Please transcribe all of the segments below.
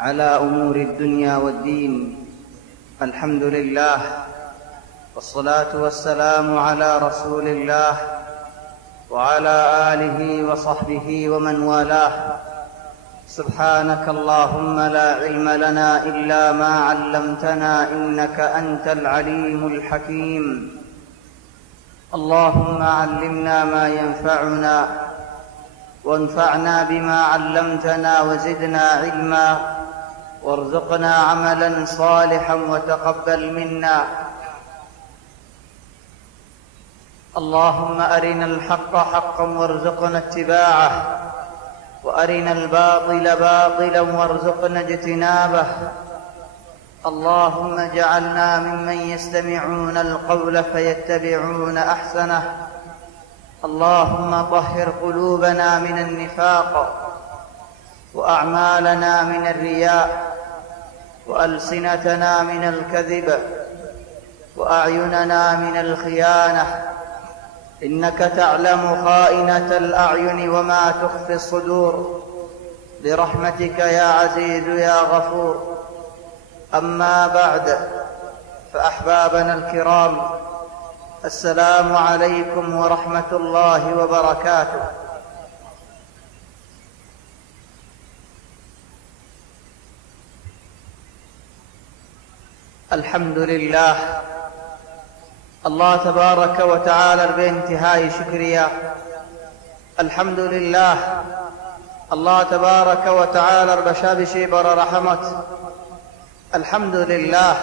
على أمور الدنيا والدين. الحمد لله والصلاة والسلام على رسول الله وعلى آله وصحبه ومن والاه. سبحانك اللهم لا علم لنا إلا ما علمتنا إنك أنت العليم الحكيم. اللهم علمنا ما ينفعنا وانفعنا بما علمتنا وزدنا علما وارزقنا عملا صالحا وتقبل منا. اللهم أرنا الحق حقا وارزقنا اتباعه وأرنا الباطل باطلا وارزقنا اجتنابه. اللهم اجعلنا ممن يستمعون القول فيتبعون أحسنه. اللهم طهر قلوبنا من النفاق وأعمالنا من الرياء وألسنتنا من الكذب وأعيننا من الخيانة، إنك تعلم خائنة الأعين وما تخفي الصدور، برحمتك يا عزيز يا غفور. أما بعد، فأحبابنا الكرام، السلام عليكم ورحمة الله وبركاته. الحمد لله، الله تبارك وتعالى بانتهاء شكريا. الحمد لله، الله تبارك وتعالى بشابشي بر رحمت. الحمد لله،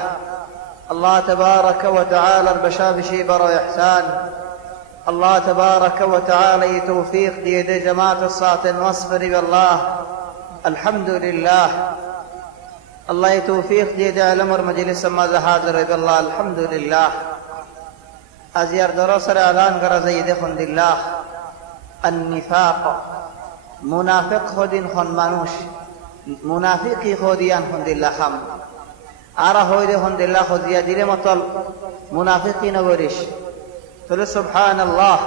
الله تبارك وتعالى بشابشي بر إحسان. الله تبارك وتعالى توفيق ديد جماعة الصلاة النصفر بالله. الحمد لله، الله توفيق ديد علمر مجلس ماذا حاضر بالله. الحمد لله. أزيار دراسر اعلان کر زید خند الله النفاق، منافق خودین خون منوش، منافقی خودیان خند الله خم آرا هویده خند الله خودیا دیره مطل منافقی نگوریش. تلو سبحان الله،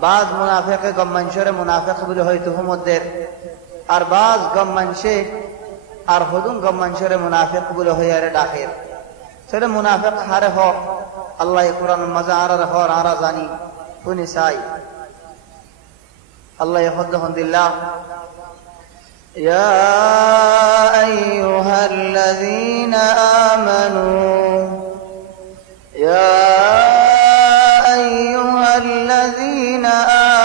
بعض منافق گم منشور منافق بلی ہوئی تهم الدر، اور بعض گم منشه اور خودون گم منشور منافق بلی ہوئی ار داخل. تلو منافق ہر ہو الله قرآن مزار رخور عرا زاني ونساء. الله يخدهم الله. يا أيها الذين آمنوا، يا أيها الذين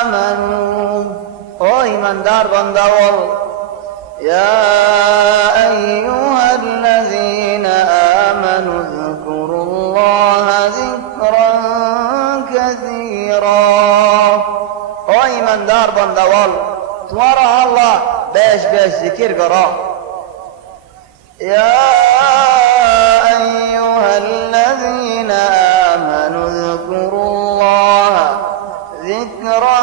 آمنوا، او ایمان دار بنداول، يا أيها الذين آمنوا اذكروا الله ذكرا كثيرا. او ایمان دار بندوال، تمہارا اللہ بیش بیش ذکر کرو. يا أيها الذين آمنوا اذكروا الله ذكرا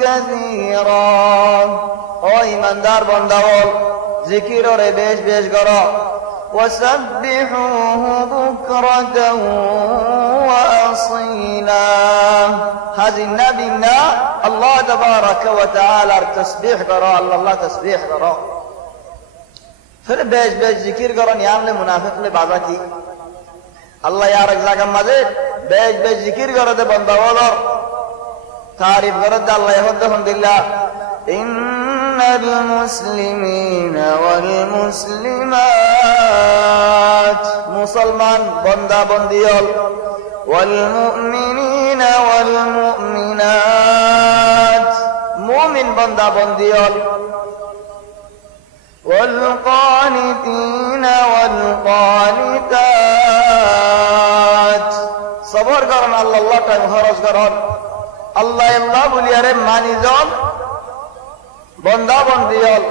كثيرا. او ایمان دار بندوال، ذکر اور بیش بیش کرو. وسبحوه بكرة وأصيلا. هذه النبي الله تبارك وتعالى تسبيح کرو، الله تسبيح کرو. پھر بیش بیش ذکر کرو. نیام لے منافق لے بابا کی اللہ یا رکھزا کا مزید بیش بیش ذکر کرو دے بندہ والر تعریف کرو دے اللہ یحدهم بالله. إن المسلمين والمسلمات، مسلمان بندا بنديال، والمؤمنين والمؤمنات، مؤمن بندا بنديال، والقانتين والقانتات، صبر کرن اللہ کا محرز کرن اللہ بولیارے مانی جان بندہ بندیال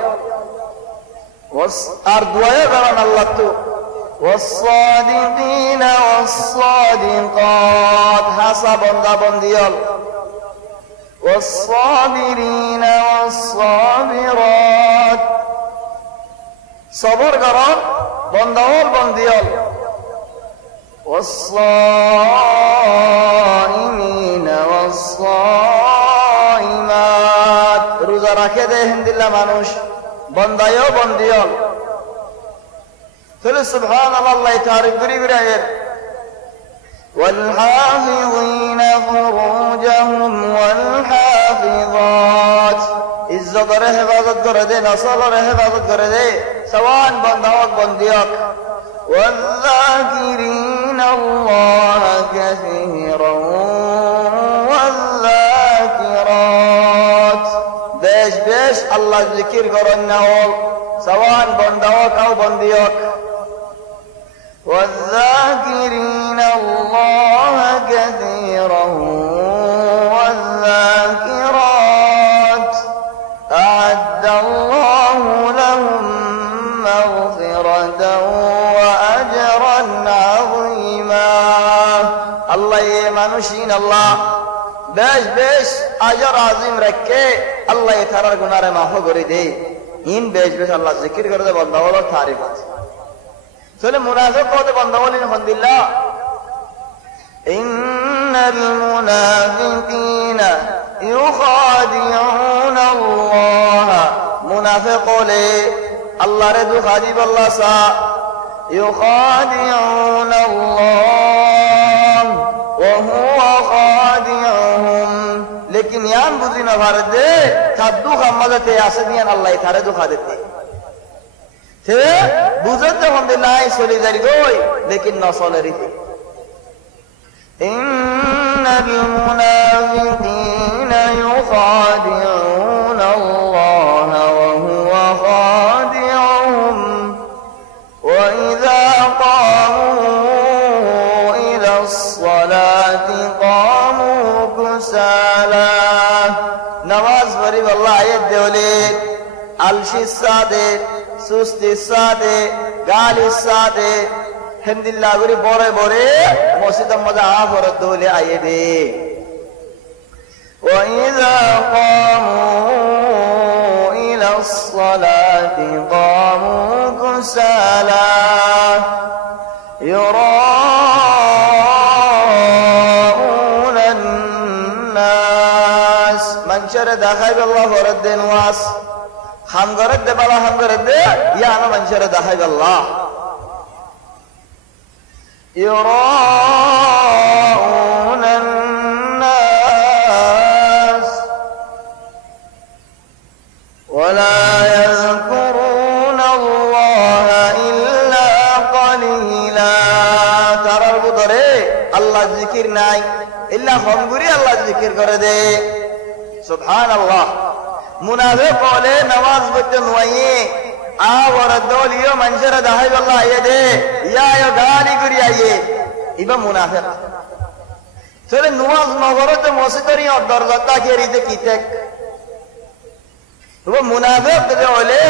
اور دعائے کرن اللہ تو. والصادقين والصادقات، حسا بندہ بندیال. والصابرين والصابرات، صبر کرن بندوال بندیال. والصائمين والصائمات، روزہ رکھے دے ہندلہ مانوش বন্দায়ও বন্দিয়ল তাহলে সুবহানাল্লাহ তারিফ করি বিরায়ের والحافظين فروجهم والحافظات ইজ্জতের হেফাজত করে দে নসলের হেফাজত করে দে সওয়ান বান্দা হোক বন্দী হোক والذاكرين الله كثيرا والذاكرات বেশ বেশ আল্লাহ জিকির করেন না হোক সওয়ান বান্দা হোক ও বন্দী হোক والذاكرين الله كثيرا والذاكرات أعد الله لهم مغفرة وأجرا عظيما الله يمنشين الله বেশ বেশ আজর আজিম রেখে আল্লাহ তাআলার গুনাহ মাফ করে দেয় ইন বেশ বেশ আল্লাহ জিকির করে বান্দা হলো তারিফ আছে চলে মুনাফিক কত বান্দা বলেন আলহামদুলিল্লাহ ইন্নাল মুনাফিকিনা ইউখাদিউনা আল্লাহ মুনাফিক বলে আল্লাহরে ধোঁকা দিব আল্লাহ সা ইউখাদিউনা আল্লাহ ওয়া হুয়া খাদিউহুম লেকিন ইয়ান বুঝিনা ভারদে সাদু খামাদাতে আসে দিয়ান আল্লাহ তারে ধোঁকা দিতে বুঝতে আলহামদুলিল্লাহ চলে যাই গই লেকিন নসলে রীতি ইন্নাল মুনাফিকিনা ইউখাদিউনা আল্লাহ ওয়া হুয়া খাদিউহুম ওয়া ইযা ক্বামু ইলাস সালাতি ক্বামু কুসালা নামাজ পড়ি আল্লাহ আয়াত দেওলে আলসিস সাদে সুস্তি সাদে গালি সাদে হিন্দিল্লাহ গুরি বড়ে বড়ে মসজিদের মধ্যে আফর দোলে আয়ে দে وإذا قاموا إلى الصلاة قاموا كسالى يراءون الناس من شرد خير الله ورد واس हम गरज दे बाला हम गरज दे या ना मंशर दाहिब अल्लाह युराऊन अन्नास वला यज़कुरून अल्लाह इल्ला क़लीला तारार बुदरे अल्लाह जिकिर नाई इल्ला हम गुरी अल्लाह जिकिर कर दे सुभान अल्लाह मुनाफिक बोले नमाज पढ़ते नुआइए आवर दोलियो मंशर दाहिब अल्लाह आइए दे या यो गाली करी आइए इबा मुनाफिक चले नमाज नगरत मस्जिदरी और दरजता के रीते कीते वो मुनाफिक जो बोले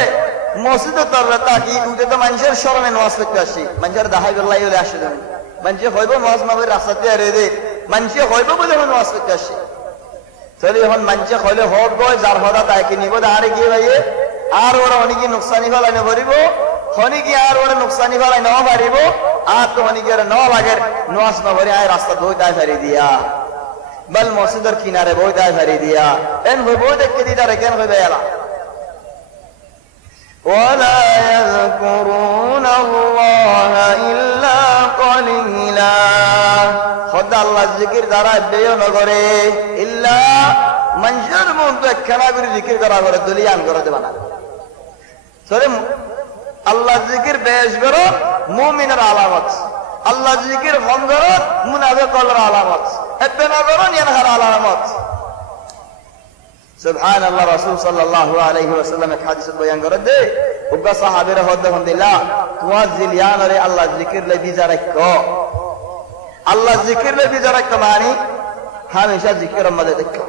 मस्जिद दरजता की उधर तो मंशर शर्म नमाज पढ़ते आशी मंशर दाहिब अल्लाह यो लाश दे मंशर होइबो नमाज नगर रास्ते रे दे मंशर होइबो बोले नमाज पढ़ते आशी चलिए এখন মানুষে কইলে হোক গয় যার হদা তাই কি নিব আরে কি ভাই আর ওরা অনেক নুকসানি ফলাই না করিব হনি কি আর ওরা নুকসানি ফলাই না পারিব আর তো হনি কি আর ন লাগে নওয়াজ না ভরে আয় রাস্তা বই দায় ফেরি দিয়া বল মসজিদের কিনারে বই দায় ফেরি দিয়া এন বই বই দেখে দিদা রেখেন হইবে এলা ولا يذكرون الله إلا قليلا خدا الله ذكر দ্বারা বেয় নগরে ইল্লা মনজুর মুনতে কেনা করে জিকির করা করে দুলিয়ান করে দেবা না সরে আল্লাহ জিকির বেশ করো মুমিনের আলামত আল্লাহ জিকির কম করো মুনাফিকের আলামত এতে না করো ইয়ানহার আলামত سبحان الله رسول صلى الله عليه وسلم एक हदीस बयान कर दे उबा साहबे रहमत अल्लाह तुआ जिलियान रे अल्लाह जिक्र ले बिजा रखो अल्लाह जिक्र ले बिजा रखो मानी हमेशा जिक्र मदद रखो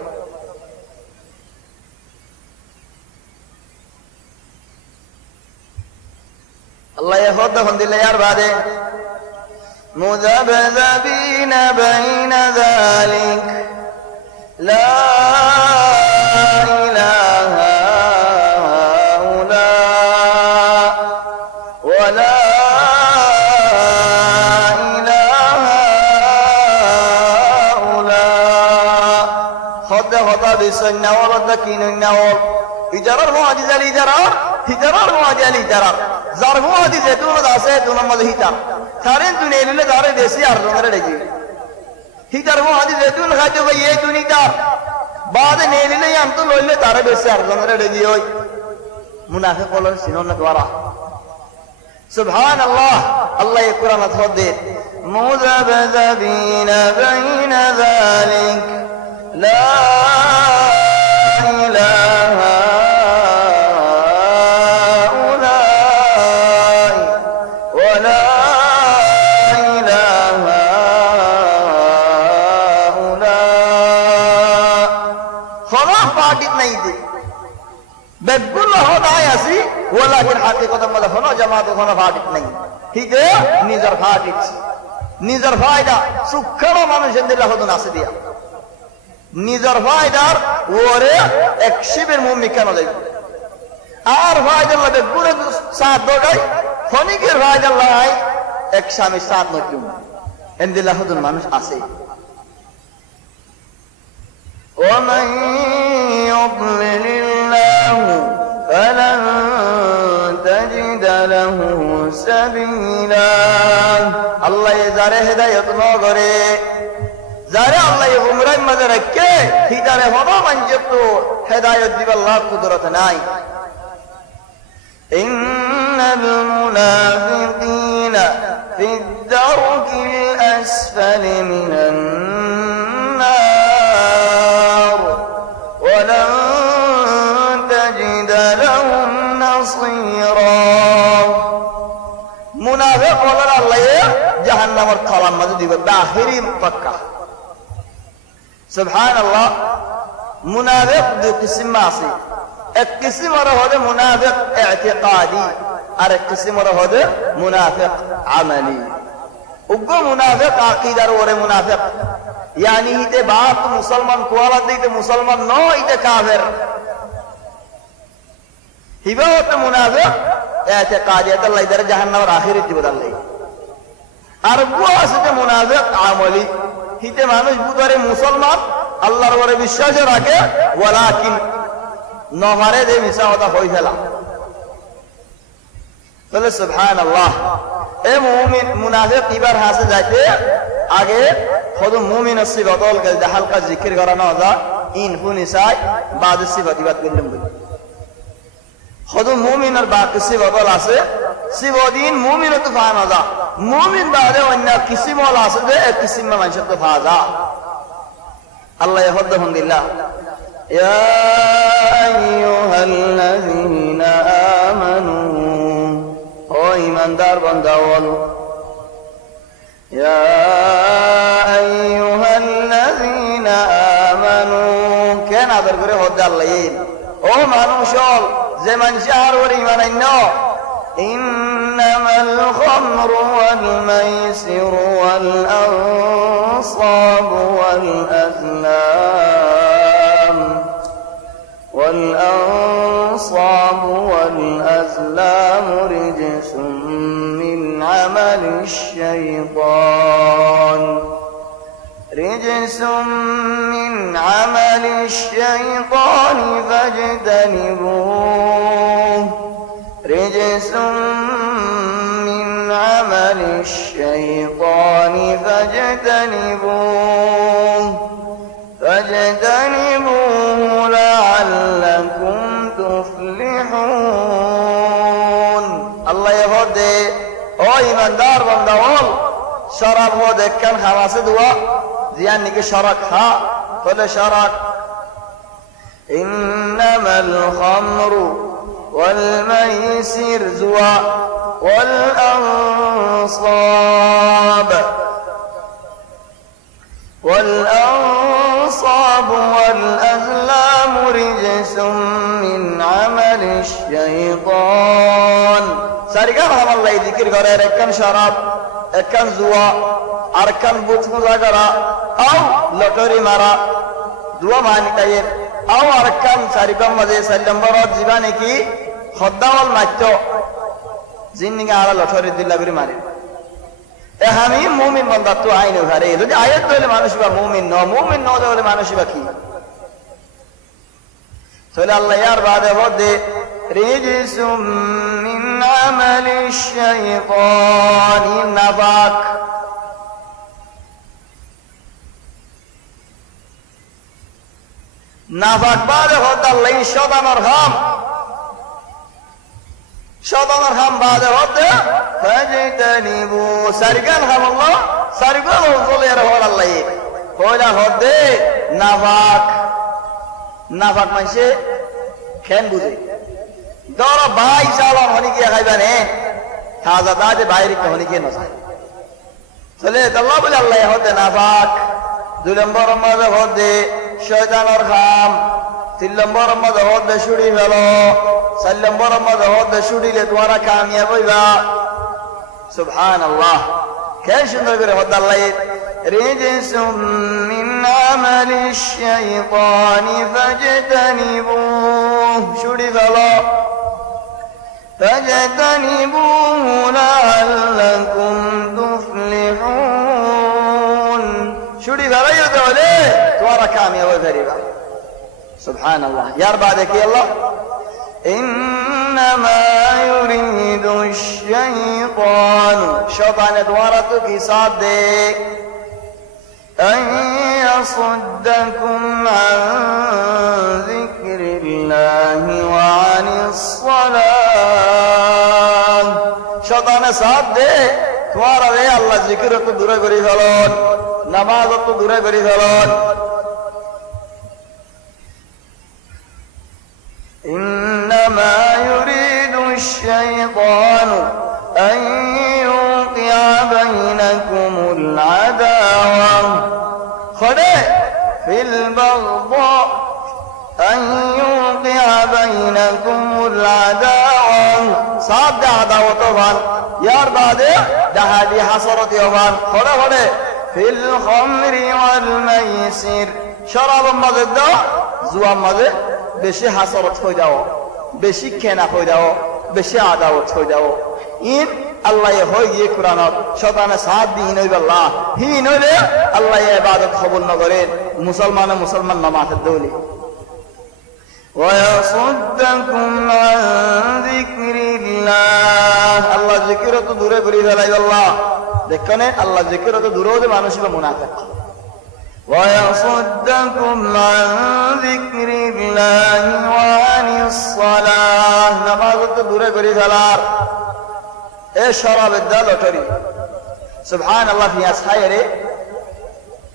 अल्लाह ये खुद अल्लाह यार बादे मुज़ब्ज़बीन बैन ज़ालिक ला بالسنة والذكين النور إجرار معجزة الإجرار hitarar muadili hitarar zarmuadi zetun dase tunamad hitar tharin tunelile dare desi arzonare legi hitar muadi zetun khajo ye tunidar baad nelile yantu lolle tare besi arzonare legi hoy munafiq olor sinon dwara subhanallah allah yekuran athodde مذبذبين بين ذلك لا إله هؤلاء ولا إله هؤلاء خلاص فاقد نيدي بقول له دايسي ولكن حقيقة ما فنو جماعة فنو فاقد نيدي هي نظر فاقد নিজের ফায়দা সুখর মানুষের দিলে হতো নাসে দিয়া নিজের ফায়দার ওরে এক শিবের মুম্মি কেন যাইব আর ফায়দার লাগে গুড়ে সাত দোটাই ফনিকের ফায়দার লাই এক স্বামী সাত নতুন এন দিলে হতো মানুষ আছে ومن يضلل الله فلن تجد له سبيلا الله يزاره هدايت نوغره زاره الله يغمره مدركه هدايه هما منجبتو هدايت دي الله قدرت ناي إن المنافقين في الدرك الأسفل من النار ولن تجد لهم نصيرا منافق ولا الله جهنم الطلام مدد باخرين فكا سبحان الله منافق دو قسم ماسي القسم هذا منافق اعتقادي القسم هذا منافق عملي وقو منافق عقيدة ور منافق يعني إذا باپ مسلمان قوالا ديت مسلمان نو إذا كافر هبوت منافق اعتقادية الله إذا جهنم آخر الجبد الله أربوا أسد منافق عملي هيته মানুষ বুঝারে মুসলমান আল্লাহর উপরে বিশ্বাস রাখে ওয়ালাকিন নভারে দে মিছা কথা হই ফেলা বলে সুবহানাল্লাহ এ মুমিন মুনাফিক কিবার হাসে যাইতে আগে খুদ মুমিন সিফাত বদল করে হালকা জিকির করা না যা ইন ফুনিসাই বাদ সিফাত ইবাদ করলাম বলে খুদ মুমিনের বাকি সিফাত বদল আছে সিফাদিন মুমিন তো ফানা যা মুমিন বাদে অন্য কিছু মল আছে যে এক কিছু মানুষ তো ফাজা আল্লাহ ইয়াহদুহুম বিল্লাহ ইয়া আইয়ুহাল্লাযীনা আমানু ও ঈমানদার বান্দা বলো ইয়া আইয়ুহাল্লাযীনা আমানু কেন আদর করে হদ আল্লাহ ও মানুষ যে মানুষ আর ওর ঈমান আইনো إنما الخمر والميسر والأنصاب والأزلام رجس من عمل الشيطان فاجتنبوه رجس من عمل الشيطان فاجتنبوه لعلكم تفلحون الله يهدي او ایماندار بندگان شراب هو دکن حواسد هوا زیان نگه شرک ها کل شرک انما الخمر والميسر زوا والأنصاب والأزلام رجس من عمل الشيطان سرقان هم الله ذكر قرار اكن شراب اكن زوا اركن بوت مزاقرا او لطوري مرا زوا ماني تاير او اركن سرقان مزي سلم برات زباني کی خداول مچو জিন্নিকে আলা লটরি দিল্লা করে মারে এ আমি মুমিন বান্দা তো আইনে ঘরে যদি আয়াত বলে মানুষ বা মুমিন ন বলে মানুষ বা কি তাহলে আল্লাহ ইয়ার বাদে বদে رجس من عمل الشيطان نفاق নাফাক বাদে হতে আল্লাহ শতানোর হাম বাদে হতে ফাজিতানিবু সারগান হাম আল্লাহ সারগান ওজলের হল আল্লাহ কইলা হতে নাফাক মানছে খেন বুঝে দর ভাই চালান হনি কি খাইবেন তাজা তাজে বাইরে হনি কি নসাই চলে আল্লাহ বলে আল্লাহ হতে নাফাক 2 নম্বর মধ্যে হতে শয়তানের খাম 3 নম্বর মধ্যে হতে ছুড়ি ফেলো 4 নম্বর মধ্যে হতে ছুড়িলে তোমরা কামিয়াব হইবা সুবহানাল্লাহ কে সুন্দর করে হতে আল্লাহ রিজসুম মিন আমালিশ শাইতানি ফাজতানিবু ছুড়ি ফেলো ফাজতানিবুহু লাআল্লাকুম তুফলিহুন ছুড়ি ফেলাই হলে তোমরা কামিয়াব হইবা সুবহানাল্লাহ ইয়ার বাদে কি আল্লাহ ইন্নামা ইউরিদু আশ-শাইতান শয়তানে তোমারা তো কি সাথ দে আন ইয়াসুদ্দাকুম আন যিকরিল্লাহি ওয়া আনিস সালাহ শয়তানে সাথ দে তোমারা রে আল্লাহ জিকির তো দূরে করে ফেলন নামাজ তো দূরে করে ফেলন إنما يريد الشيطان أن يوقع بينكم العداوة في البغضاء أن يوقع بينكم العداوة صاد عداوة طبعا يار بعد دهدي حصرت يومان في الخمر والميسر شراب مضد زوام مضد বেশি হাসরত হয়ে যাও বেশি কেনা হয়ে যাও বেশি আদাওয়াত হয়ে যাও ইন আল্লাহ হয়ে গিয়ে কোরআনত শয়তানে সাথ দিন হইবে আল্লাহ হিন হইলে আল্লাহ ইবাদত কবুল না করেন মুসলমান নামাজ দৌলি ওয়ায়াসুদ্দাকুম আন যিকরিল্লাহ আল্লাহ জিকির তো দূরে করে ফেলাই আল্লাহ দেখেন আল্লাহ জিকির তো দূরে হলে মানুষ মুনাফিক ويصدكم عن ذكر الله وعن الصلاة نماز الدورة قري ثلاث شراب الدال وتري سبحان الله في أصحابه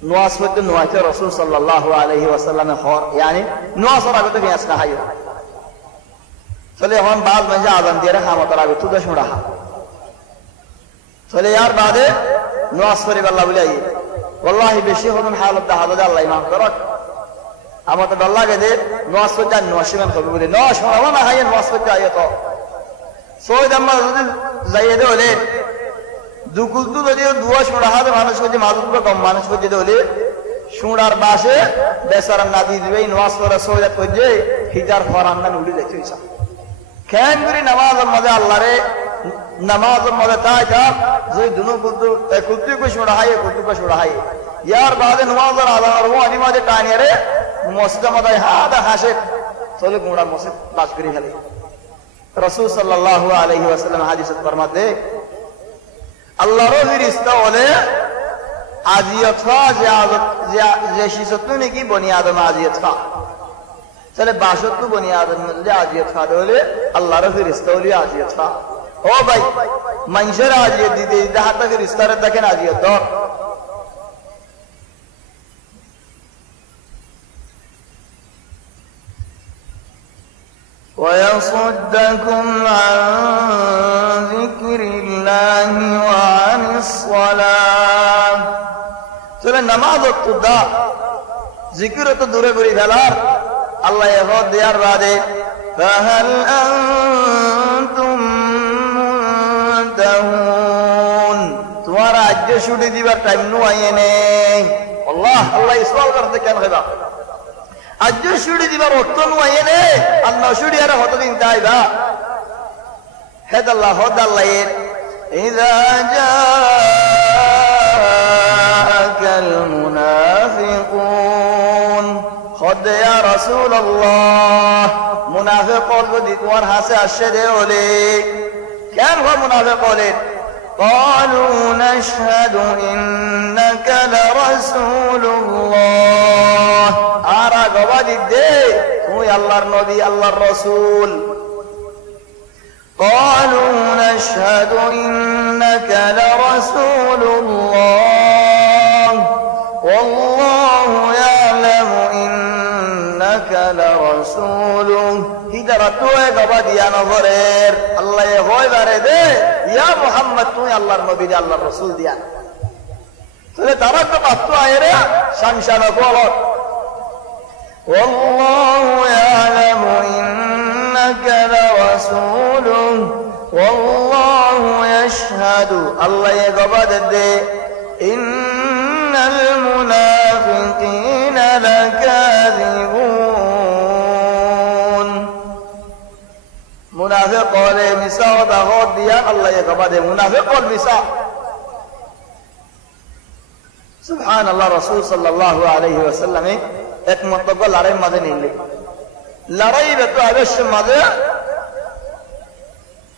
نواصفة نواة الرسول صلى الله عليه وسلم خور يعني نواصر أبدا في أصحابه فلي هون بعض من جاء عظم ديره خامة ترابي تودش مرحا فلي يار بعده نواصفة بالله بلائي والله বেশি হদন হালত দা হালত আল্লাহ ইমাম করক আমাদের আল্লাহ কে দে নওয়াজ পড়া নওয়াজমান কবি বলে নওয়াজ হওয়া না হয় নওয়াজ পড়া আয় তো সৈয়দ আম্মা যদি যাইয়ে হলে দুকুলতু যদি দুয়া শুনা হাতে মানুষ যদি মাদুর কম মানুষ যদি হলে শুনার বাসে বেচারা নাদি দিবে নওয়াজ পড়া সৈয়দ কইছে হিজার ফরান না উড়ে যাইছে কেন করে নামাজের মধ্যে আল্লাহরে নামাজের মধ্যে তাই তা যে দুনো কুলতি কো শুড়ায় কুলতি কো শুড়ায় ইয়ার বাদে নামাজের আযান আর ওয়ানি মাঝে টানিয়ে রে মসজিদে মধ্যে হাদা হাসে চলে গুড়া মসজিদ বাস করে ফেলে রাসূল সাল্লাল্লাহু আলাইহি ওয়াসাল্লাম হাদিসে ফরমাতে আল্লাহর ফেরেশতা বলে আজিয়ত যে শিশতুনি কি বনি আদম আজিয়ত চলে 62 বনি আদম মধ্যে আজিয়ত হলে আল্লাহর ফেরেশতা বলে আজিয়ত ও ভাই মানুষের আজিয়ত দিতে দিতে হাতে ফেরেশতারে দেখেন আজিয়ত দর ويصدكم عن ذكر الله وعن الصلاة চলে নামাজ তুদা জিকির তো দূরে করে ফেলার আল্লাহ এফত দেয়ার বাদে فهل أنتم منتهون তোমার আজ ছুটি দিবার টাইম নো আইয়ে নেই আল্লাহ ইসওয়াল করতে কেন হইবা আজ ছুটি দিবার অর্থ নো আইয়ে নেই আল্লাহ ছুটি আর হত দিন তাইবা হেদাল্লাহ হদাল্লাহ ইযা জাআকাল মুনাফিকুন খদ হদে ইয়া রাসূলুল্লাহ মুনাফিক যদি তোমার হাসে আসে দে হলে কেন গো মুনাফিক বলে قالوا نشهد إنك لرسول الله আরা গবাদি দে তুমি আল্লাহর নবী আল্লাহর রাসূল قالوا نشهد إنك لرسول الله والله يعلم إنك لرسوله হিদারাতুয়ে গবাদিয়া নগরের আল্লাহ হয় বারে দে ইয়া মুহাম্মদ তুমি আল্লাহর নবী আল্লাহর রাসূল দিয়া তাহলে তারা তো পাত্র আয়রে সংসার বলত والله يعلم إنك لرسوله والله يشهد الله يقبض إن المنافقين لكاذبون منافق قوله مساء وتغوض ديان الله يقبض منافق قول مساء سبحان الله رسول صلى الله عليه وسلم এক মন্তব্য লড়াই মাঝে নিলে লড়াই তো অবশ্য মাঝে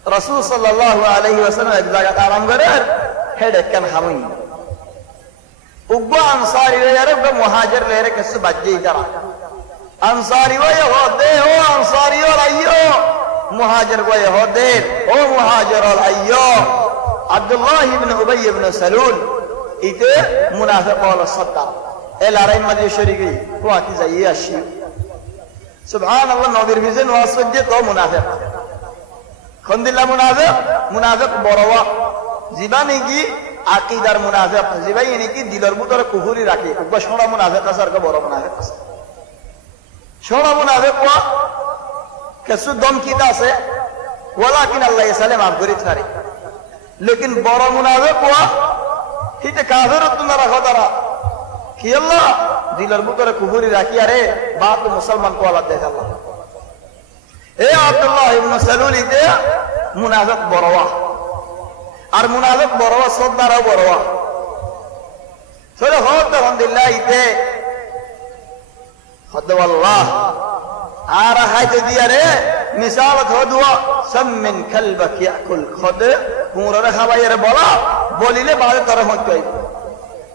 রাসূল সাল্লাল্লাহু আলাইহি ওয়াসাল্লাম এক জায়গাতে আরাম করে হেড একখান হামুই উগ্র আনসারি রে মুহাজির রে কিছু বাজ্জি যারা আনসারি ওই হদে ও আনসারি ও আইয়ো মুহাজির ওই হদে ও মুহাজির আইয়ো আব্দুল্লাহ ইবনে উবাই ইবনে সালুল ইতে মুনাফিক ওয়াল সাদ্দা লড়াই মাঝে শরীকি কোয়াতি যাইয়ে আসি সুবহানাল্লাহ নবীর ভিজন ওয়াসজ্জে তো মুনাফিক খন্দিল্লা মুনাফিক মুনাফিক বড়ওয়া জীবানি কি আকীদার মুনাফিক জীবাই নাকি দিলের ভিতরে কুফরি রাখে উগ্র সোনা মুনাফিক আছে আর বড় মুনাফিক আছে সোনা মুনাফিক ওয়া কিছু দমকিতা আছে ওয়ালাকিন আল্লাহ ইসলাম মাফ করে ছাড়ে লেকিন বড় মুনাফিক ওয়া হিতে কাফের তোমরা রাখো তারা কি আল্লাহ দিলের ভিতরে কুফরি রাখি আরে বাপ মুসলমান কো আল্লাহ দেখ আল্লাহ এ আব্দুল্লাহ ইবনে সালুল ইতে মুনাফিক বড়ওয়া আর মুনাফিক বড়ওয়া সদ্দারও বড়ওয়া সরে হদ আলহামদুলিল্লাহ ইতে হদ আল্লাহ আর হাইতে দিয়া রে মিসাল হদওয়া সামিন কলবক ইয়াকুল খদ কুমরে খাবাইরে বলা বলিলে বাড়ে তরে হইতে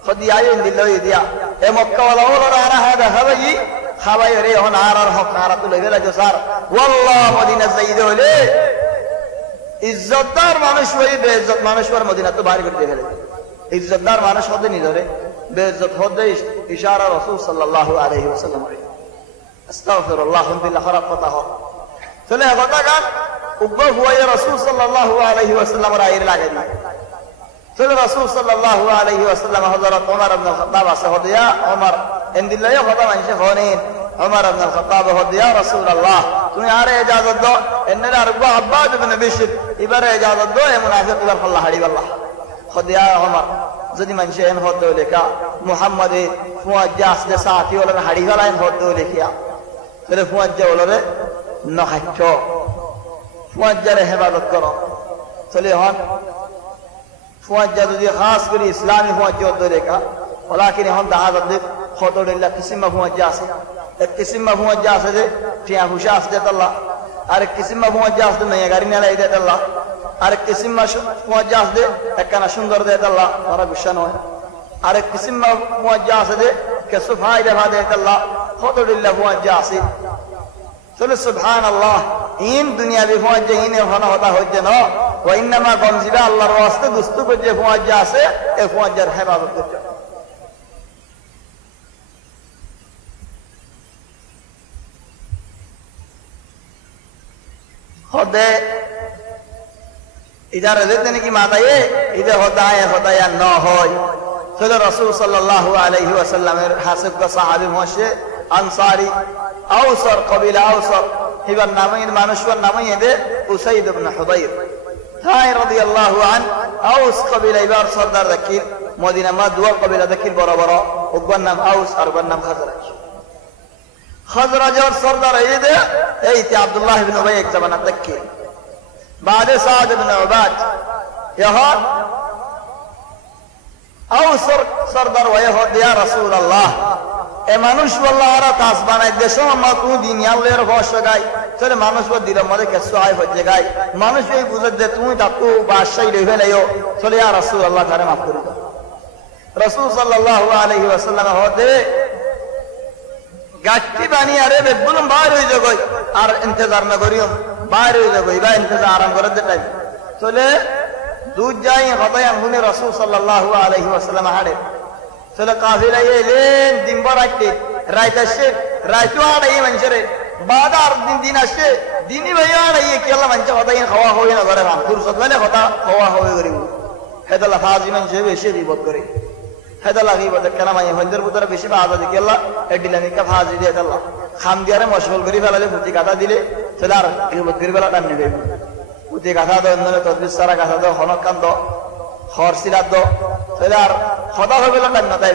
خدي عين دي لوي ديا اي مكه ولا ولا انا هذا هوي خبايري هون عرر حق عرب لغلا جسار والله مدينه زيد له عزتدار মানুষ ওই বেইজ্জত মানুষ পর মদিনা তো বাইরে করে ফেলে ইজ্জতদার মানুষ হতে নি ধরে বেইজ্জত হতে ইশারা রাসূল সাল্লাল্লাহু আলাইহি ওয়াসাল্লাম আস্তাগফিরুল্লাহ বিল্লাহ খারাপ কথা হয় চলে কথা গান উগ্র হুয়া রাসূল সাল্লাল্লাহু আলাইহি ওয়াসাল্লাম রায়ের লাগে না চলে রাসূল সাল্লাল্লাহু আলাইহি ওয়াসাল্লাম হযরত ওমর ইবনে খাত্তাব আছে হদিয়া ওমর ইনদিল্লাহ কথা মানছে হনেন ওমর ইবনে খাত্তাব হদিয়া রাসূলুল্লাহ তুমি আরে ইজাজত দাও এন্নে আর আব্বাদ ইবনে বিশর এবারে ইজাজত দাও এ মুনাফিক ইবার আল্লাহ হাড়ি আল্লাহ হদিয়া ওমর যদি মানছে এন হদ লেখা মুহাম্মদে ফুয়াজ্জাস দে সাথী ওলা হাড়ি গলায় হদ লেখিয়া তাহলে ফুয়াজ্জা ওলরে নহাচ্ছ ফুয়াজ্জারে হেফাজত করো চলে হন ফুয়াজ্জা যদি খাস করে ইসলামী ফুয়াজ্জা দরেকা ওলাকিন এখন দেখা যাবে খতরিল্লা কিসিমা ফুয়াজ্জা আছে এক কিসিমা ফুয়াজ্জা আছে যে টিয়া হুশা আছে আল্লাহ আর এক কিসিমা ফুয়াজ্জা আছে নয়া গাড়ি নেলাই দেয় আল্লাহ আর এক কিসিমা ফুয়াজ্জা আছে একখানা সুন্দর দেয় আল্লাহ ওরা গুসা নয় আর এক কিসিমা ফুয়াজ্জা আছে যে কিছু ফায়দা দেয় আল্লাহ খতরিল্লা ফুয়াজ্জা আছে চলে সুবহানাল্লাহ ইন দুনিয়াবি ফুয়াজ্জা ইনে ভালো হতা হচ্ছে না وإنما গমজিবা আল্লাহর ওয়াস্তে দুস্তু যে ফুয়াজ্জা আছে এই ফুয়াজ্জার হেফাজত করতে হদে ইদারে দেতে নাকি মাতায়ে ইদে হদায়া ন হয় চলে রাসূল সাল্লাল্লাহু আলাইহি ওয়াসাল্লামের হাসব কা সাহাবী হচ্ছে আনসারী আওসর কবিলা আওসর ইবার নামে মানুষের নামে এদে উসাইদ ইবনে হুদাইর হাই রাদিয়াল্লাহু আন আওস কবিলা ইবার সরদার দাকির মদিনা মা দুয়া কবিলা দাকির বড় বড় ওগর নাম আওস আর ওগর নাম খাজরাজ খাজরাজের সরদার এদে এইতে আব্দুল্লাহ ইবনে উবাই এক জামানা দাকির بعد سعد بن عباد يهود او سردار ويهود يا رسول الله এ মানুষ বললো আরা তাস বানাই দেশো আমার তুমি দিন আল্লাহর ভরস গাই চলে মানুষ বল দিল মধ্যে কেসো আয় হচ্ছে গাই মানুষ এই বুঝে যে তুমি তাকু বাদশাহী রেখে নেও চলে আর রাসূলুল্লাহ তারে মাফ করে দাও রাসূল সাল্লাল্লাহু আলাইহি ওয়াসাল্লাম হতে গাছটি বানিয়ে আরে বেগুলম বাইরে হয়ে যাবে আর ইন্তজার না করিও বাইরে হয়ে যাবে বা ইন্তজার আরাম করে দে টাইম চলে দুধ যাই হতায়ান হুনে রাসূল সাল্লাল্লাহু আলাইহি ওয়াসাল্লাম হাড়ে চলে কাফিলা এলেন দিনভর রাইতে রাইত আসে রাইতো আড়াই মানুষেরে বাদার দিন আসে দিনই ভাইয়া আড়াই কি আল্লাহ মানুষ হতাইন খাওয়া হবে না ঘরে রাম ফুরসত মানে হতা খাওয়া হবে করিব হেদাল্লাহ হাজি মানুষ বেশি বিপদ করে হেদাল্লাহ বিপদ কেন মাই হন্দের ভিতরে বেশি বাধা দিকে আল্লাহ এডিলামিকা হাজি দিয়ে আল্লাহ খাম দিয়ারে মশগুল করে ফেলালে ফুটি কাটা দিলে সেটা আর বিপদ করে ফেলা টান নেবে ফুটি কাটা দাও অন্য তসবির সারা কাটা দাও হনক কান দাও খরসিরাত দাও সেটা আর হতা হবে টান না তাই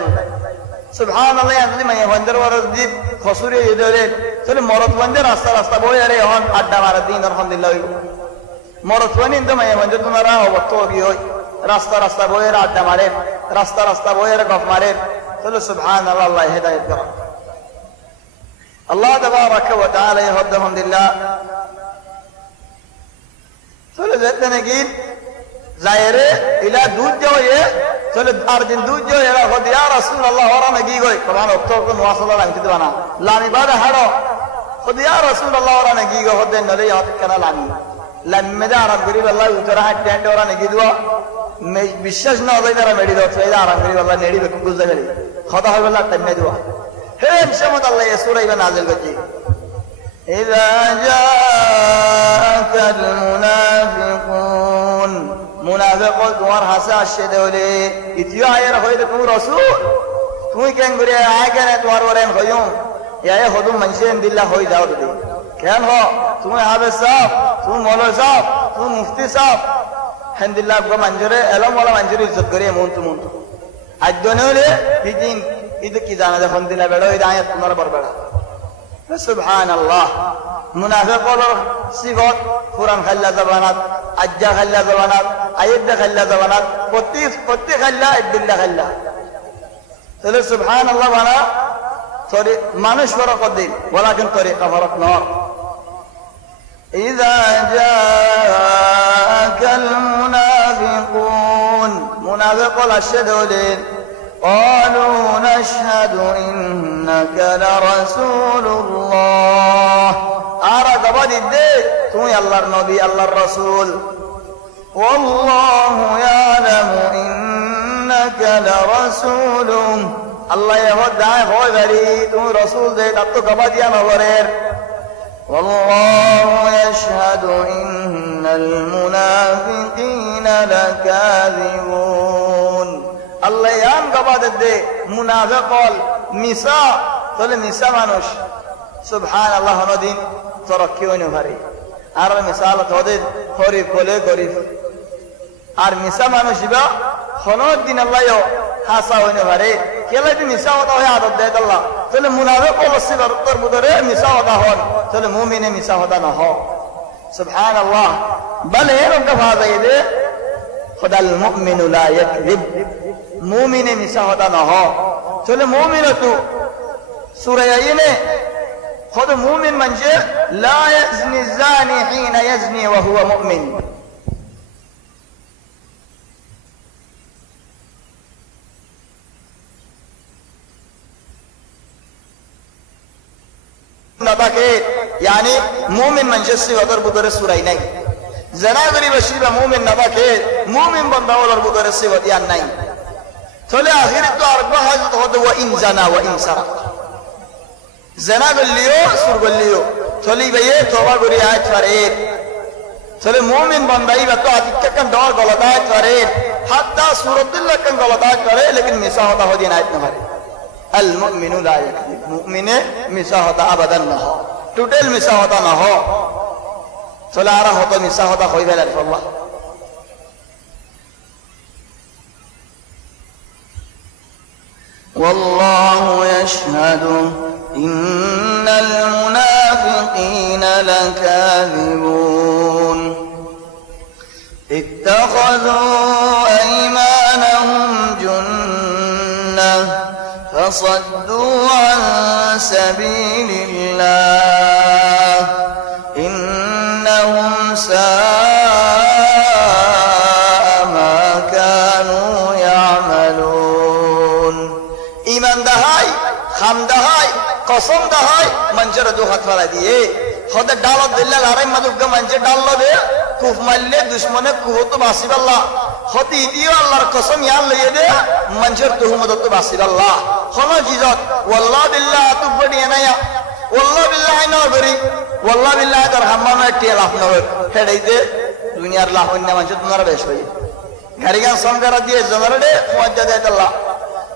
সুবহানাল্লাহ যদি মাই হন্দের বরজ দ্বীপ খসুরে ধরে চলে মরত বন্ধে রাস্তা রাস্তা বই আরে হন আড্ডা মারা দিন আলহামদুলিল্লাহ মরত বনি তো মাই বন্ধে তোমারা অবস্থা কি হয় রাস্তা রাস্তা বইয়ের আড্ডা মারে রাস্তা রাস্তা বইয়ের গপ মারে চলো সুবহানাল্লাহ আল্লাহ হেদায়েত করো আল্লাহ তাবারাকা ওয়া তাআলা আলহামদুলিল্লাহ চলো যেতে নাকি যায়রে ইলা দুধ যাওয়ে চলো আর দিন দুধ যাওয়ে এরা হদ ইয়া রাসূলুল্লাহ ওরা নাকি গই কোরআন অক্তর কো মুয়াসালা লাগতে দিবানা লামি বাদা হাড়ো হদ ইয়া রাসূলুল্লাহ ওরা নাকি গো হদ নলে হাত কানা লামি লাম্মেদা আরাম করি আল্লাহ উতরা হাত টেন্ড ওরা নাকি দিবা বিশ্বাস না হয় তারা মেডি দাও সেই আরাম করি আল্লাহ নেড়ি বুঝতে গেলি খোদা হবে আল্লাহ টাইমে দিবা হে ইনশাআল্লাহ আল্লাহ এই সূরা ইবা নাযিল করছি ইযা জাআকাল মুনাফিকুন মুনাফিকুন তোমার হাসা আসে দেওলে ইতিও আয়ের হইলে তুমি রাসূল তুমি কেন করে আয় কেন তোমার ওরেন হইম ইয়া হদুম মানসেন দিল্লাহ হই যাও দিদি কেন হো তুমি হাফেজ সাহেব তুমি মৌলভী সাহেব তুমি মুফতি সাহেব হামদুলিল্লাহ গো মঞ্জুরে এলম ওয়ালা মঞ্জুরি ইজ্জত করে মন তো আজনে হলে দিন ঈদ কি জানা যখন দিলা বেড়ো ঈদ আয়াত তোমার বরবাদ সুবহানাল্লাহ মুনাফিকর সিফত কুরআন খাল্লা জবানাত আজ্জা খাল্লা জবানাত আয়াত খাল্লা জবানাত প্রতি খাল্লা ইদ্দিল্লাহ খাল্লা তাহলে সুবহানাল্লাহ বানা সরি মানুষ ফরক দিন ওয়ালাকিন তরিকা ফরক নয় إذا جاءك المنافقون منافق الشدودين قالوا نشهد إنك لرسول الله أراد بدي توي الله النبي الله الرسول والله يعلم إنك لرسول الله يهدى هو بريء توي رسول ده تبتو كبديا نورير والله يشهد إن المنافقين لكاذبون الله يام قبض الدي منافق মিশা তাহলে মিশা মানুষ সুবহানাল্লাহ নদিন তরক্কি হইনি ভারি আর মিশাল তোদের গরিব বলে গরিব আর মিশা মানুষ ইবা হনদ দিন আল্লাহ হাসা হইনি ভারি কেলে দিন মিশা হতা হয় আদত দেয় আল্লাহ তাহলে মুনাফিক অবশ্যই তোর ভিতরে মিশা হতা হন তাহলে মুমিনে মিশা হতা না হ সুবহানাল্লাহ বলে এরকম ভাষা দে খুদাল মুমিনু লা ইয়াকযিব মুমিনে মিশা হতা না হ তাহলে মুমিন তো সূরা ইয়াইনে خذ مؤمن من جاء لا يزني الزاني حين يزني وهو مؤمن يعني مؤمن من جسي وغير بدر السورة ناي زنا غريب الشيبة مؤمن نباكي مؤمن بندا ولا بدر السورة ديان ناي تولي آخر تو أربعة حاجة هذا وإن زنا وإن سرق زنا قليو سر قليو تولي بيه توبة غري آيات فريد تولي مؤمن بندا يبتو عتيك كان دور غلطات فريد حتى سورة الله كان غلطات فريد لكن مساء هذا هدين آيات نفريد المؤمن لا يكذب مؤمن مساء هذا أبدا نهو توتال مساء هذا نهو تولي أرى هذا مساء هذا خوي بلاد الله والله يشهد إن المنافقين لكاذبون اتخذوا أيمانهم جنة فصدوا عن سبيل الله إنهم ساء ما كانوا يعملون إيمان دهاي خام دهاي قسم دهاي منجر دو خط فرا دیئے خود ڈالت دلّا لارے مدوگا منجر ڈال لو دے কুফ মারলে দুশ্মনে কুহত বাসিব আল্লাহ হতে ইদিও আল্লাহর কসম ইয়ান লইয়ে দে মঞ্জর তুহমত তো বাসিব আল্লাহ হনো জিজত ওয়াল্লাহ বিল্লাহ তু বডি এনায়া ওয়াল্লাহ বিল্লাহ না গরি ওয়াল্লাহ বিল্লাহ তার হাম্মানো একটি লাভ নয় হেডাইতে দুনিয়ার লাভ অন্য মঞ্জর তোমারা বেশ হই গাড়িগান সংগারা দিয়ে জনরডে মুআজ্জা দেয় আল্লাহ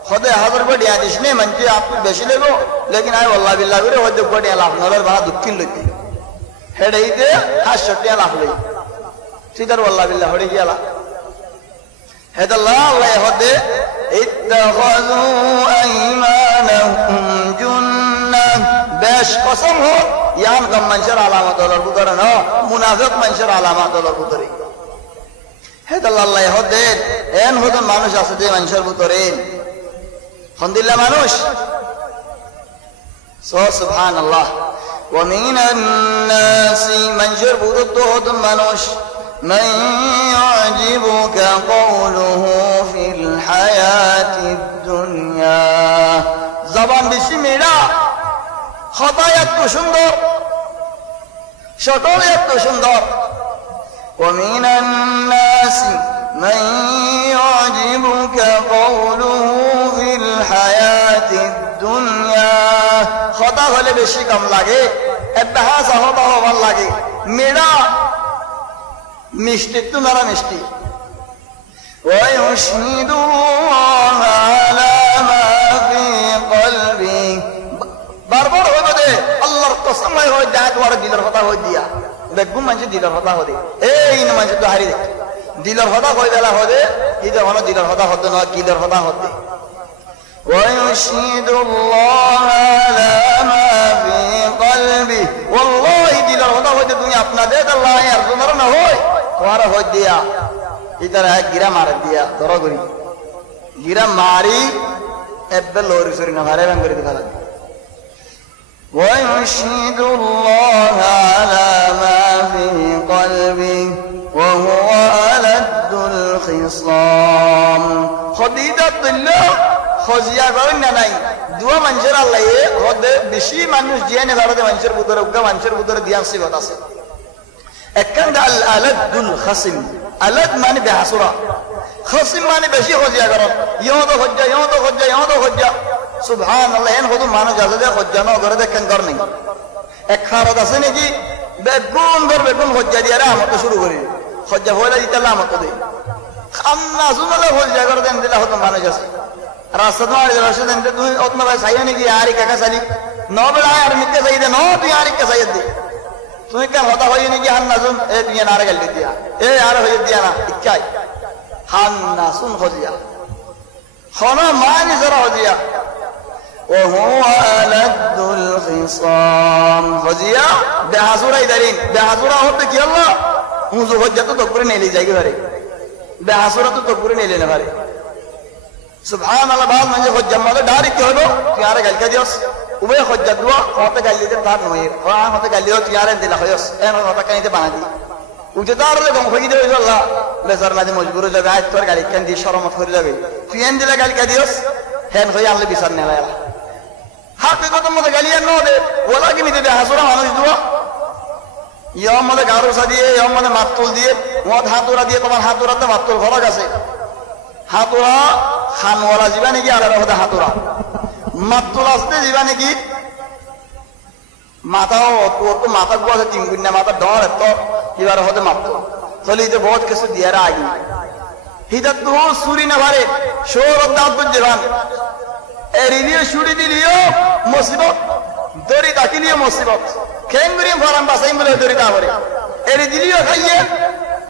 হদে হাজার বডি আদিস নে মঞ্জে আপনি বেশি লেগো লেকিন আয় ওয়াল্লাহ বিল্লাহ করে হদে বডি লাভ নলের বাড়া দুঃখিন লইতে হেডাইতে 500 লাভ লই সিদার ওয়াল্লাহ বিল্লাহ হড়ে গিয়ালা হেদাল্লাহ আল্লাহ হদে ইত্তাখাযু আইমানাহুম জুন্নাহ বেশ কসম হো ইয়ান কাম মানুষের আলামত হলোর ভিতরে ন মুনাফিক মানুষের আলামত হলোর ভিতরে হেদাল্লাহ আল্লাহ হদে এন হদন মানুষ আছে যে মানুষের ভিতরে হন্দিল্লা মানুষ সুবহানাল্লাহ ওয়া মিনান নাসি মানুষের ভিতরে হদন মানুষ من يعجبك قوله في الحياة الدنيا زبان বেশি মেরা খতা এত সুন্দর শকল এত সুন্দর ومن الناس من يعجبك قوله في الحياة الدنيا খতা হলে বেশি কম লাগে একটা হাসা হতা হবার লাগে মেরা মিষ্টি তোমারা মিষ্টি ويشهد الله على ما في قلبه বারবার হইবে দে আল্লাহর কসম হয় যায় তোমার দিলের কথা হই দিয়া বেগুম মানে দিলের কথা হদে এই না মানে তো হারি দে দিলের কথা কই দেলা হদে ইদে হলো দিলের কথা হদে না কিলের কথা হদে ويشهد الله على ما في قلبه والله দিলের কথা হইতে তুমি আপনাদের আল্লাহ আর তোমার না হয় তোমার হই দিয়া ইদার গিরা মার দিয়া ধরো করি গিরা মারি এব্বে লরি সরি না হারে রং করে দিলা ويشهد الله على ما في قلبه وهو ألد الخصام خديدة الله خزيا করেন না নাই দুয়া মানুষের আল্লাহ হদে বেশি মানুষ জিয়ানে ভারতে মানুষের ভিতরে উগা মানুষের ভিতরে দিয়া সিবত আছে একখান আল আলাদুল খাসিম আলাদ মানে বেহাসুরা খাসিম মানে বেশি খজিয়া করেন ইও তো খজ্জা সুবহানাল্লাহ এন হদু মানুষ আছে যে খজ্জা ন করে দেখেন কর নাই এক খারাত আছে নাকি বেগুন খজ্জা দিয়া আমত শুরু করি খজ্জা হইলা দিতে আমত দেই খান্না সুনালে খজ্জা করে দেন দিলা হদু মানুষ আছে রাস্তা তোমার রাস্তা দেন তুমি অতনা ভাই সাইয়া নাকি আরি কাকা সালি ন বেড়া আর মিতে সাই দে ন তুই আরি কা সাইয়া দে তুই কেন হতা হই নাকি হান নাজুন এ তুই না গাল দিয়া এ আর হই দিয়া না ইচ্ছাই হান নাসুন খজিয়া খানা মানি জরা খজিয়া وهو ألد الخصام খজিয়া বেহাসুরা ইদারিন বেহাসুরা হতে কি আল্লাহ হুজু খজ্জা তো তকবরে নেলি যাই ঘরে বেহাসুরা তো তকবরে নেলি না ঘরে সুবহানাল্লাহ বাদ মানে খজ্জা মানে ডাইরেক্ট হলো তুই আর গাল কা দিওস উবে খজ্জা দুয়া হতে গাল দিতে তার নয় হতে গাল দিও তুই আর দিলা হয়স এন হতে কাইতে বানা দি উজে তার গম হই দিও আল্লাহ বেজার মাঝে মজবুর হয়ে যাবে আজ তোর গালি কেন দিয়ে শরমত করে যাবে তুই এন দিলা গাল কা দিওস হেন হই আল্লাহ বিচার নেলা হাকিকতের মধ্যে গালিয়া ন দে ওলা কি নিতে হাসুরা মানুষ দুয়া ইয়ম মধ্যে গারুসা দিয়ে ইয়ম মধ্যে মাতুল দিয়ে মদ হাতুরা দিয়ে তোমার হাতুরাতে মাতুল ফরক আছে হাতুরা খানওয়ালা যাবা নাকি আর হতে হাতুরা মাতুল আসতে যাবা নাকি মাথাও তো মাথা গো আছে তিন গুণা মাথা ডর এত এবার হতে মাতুল চলি যে বহুত কিছু দিয়ে আগে হিদাত তো সুরি না ভারে শোর দাঁত জবান এরিলিও ছুটি দিলিও মুসিবত দড়ি দাখিলিও মুসিবত খেঙ্গুরি ফরাম বাসাই বলে দড়ি দাবরে এরি দিলিও খাইয়ে